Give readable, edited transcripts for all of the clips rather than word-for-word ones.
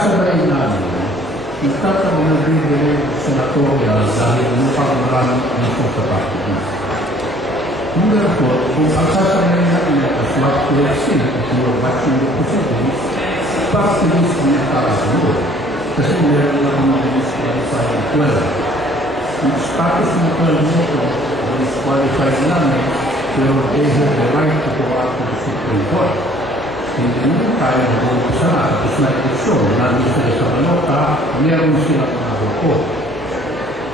Pagkasabay namin, nagtatang nagbibigay senatorial dahil mukhang maraming dito sa party. Number 4, kung ang sasabihin natin as what we have seen if you are watching the proceedings, party list ang nakakasunod. Kasi meron na kung mag-disqualify ng 12. Yung status ng 12 nito, disqualified namin, pero they have the right to go out to the Supreme Court. Hindi naman tayo nag-uumpisa na, tapos na-issue, nandun sila sa balota, meron silang nahoko.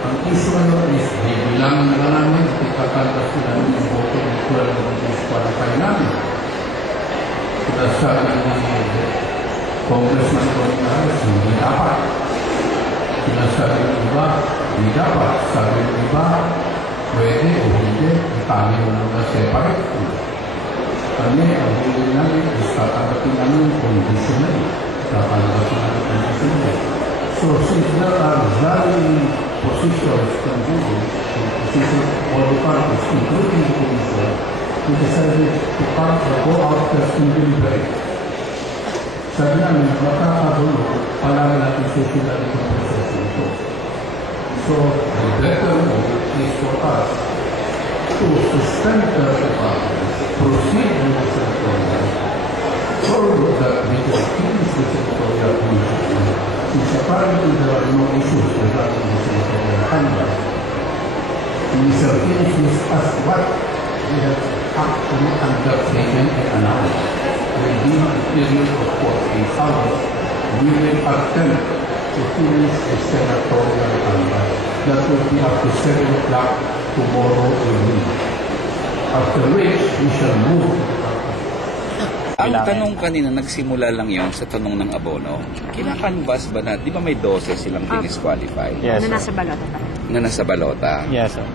Ang issue ngayon is, bibilangan na namin, ikakantas sila ng voto ng 12 na disqualify namin. Sabi ni Congressman Tony Harris, hindi dapat. Sinasabi ng iba, hindi dapat. Sabi ng iba, pwede o hindi, itangin mo na separate. Kami, ang huli namin is tatanggapin namin conditionally. Tatanggapin namin conditionally. So, since there are varying positions from Google, positions of all the parties, including the Commission, we decided to go out first in deliberate. Sabi namin, makakagulo, palagi natin susunod itong proseso ito. So, the better move is for us to suspend the department, proceed with the senatorial, so that we can finish the senatorial commission. Since apparently there are no issues regarding the senatorial canvas, we shall finish this as what we have actually undertaken and announced. Within a period of 48 hours, we will attempt to finish the senatorial canvas. That will be up to 7 o'clock tomorrow evening. After which, we shall move. Ang tanong kanina, nagsimula lang yon sa tanong ng abono. Kinakanvas ba na, di ba may 12 silang disqualified? Yes, na nasa balota pa. Na nasa balota? Yes, sir.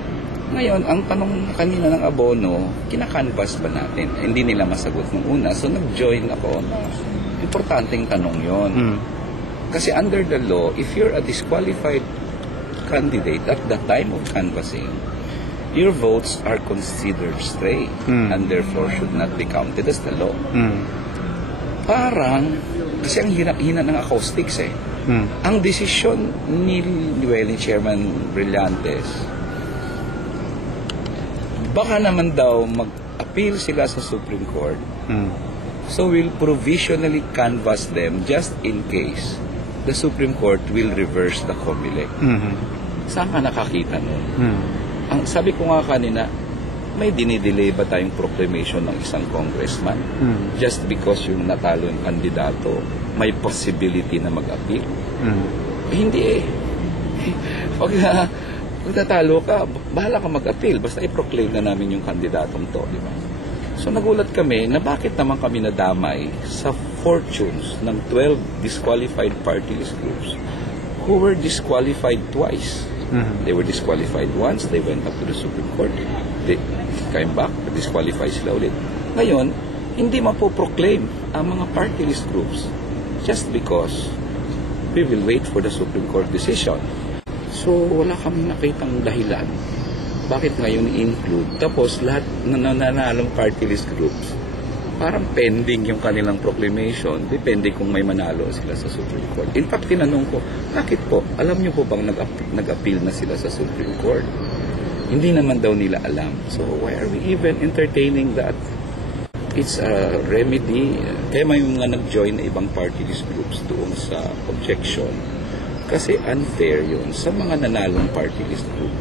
Ngayon, ang tanong kanina ng abono, kinakanvas ba natin? Hindi nila masagot nung una, so nag-join ako. Importanteng tanong yon. Kasi under the law, if you're a disqualified candidate at the time of canvassing, your votes are considered stray and therefore should not be counted as the law. Parang, kasi ang hina ng acoustics eh. Ang desisyon ni Chairman Brillantes, baka naman daw mag-appeal sila sa Supreme Court. So we'll provisionally canvass them just in case the Supreme Court will reverse the COMELEC. Saan ka nakakita nun? Ang sabi ko nga kanina, may dinidelay ba tayong proclamation ng isang congressman? Just because yung natalo yung kandidato, may possibility na mag-appeal? Hindi eh. Pag natalo ka, bahala ka mag-appeal. Basta i-proclaim na namin yung kandidatong to, di ba? So nagulat kami na bakit naman kami nadamay sa fortunes ng 12 disqualified party list groups who were disqualified twice. They were disqualified once, they went up to the Supreme Court, they came back, disqualify sila ulit. Ngayon, hindi mapoproclaim ang mga party list groups just because we will wait for the Supreme Court decision. So, wala kaming nakitang dahilan. Bakit ngayon i-include? Tapos, lahat na nananalong party list groups, parang pending yung kanilang proclamation, depende kung may manalo sila sa Supreme Court. In fact, tinanong ko, bakit po? Alam niyo po bang nag-appeal na sila sa Supreme Court? Hindi naman daw nila alam. So, why are we even entertaining that? It's a remedy. Kaya may mga nag-join na ibang party list groups doon sa objection. Kasi unfair yun sa mga nanalong party list groups.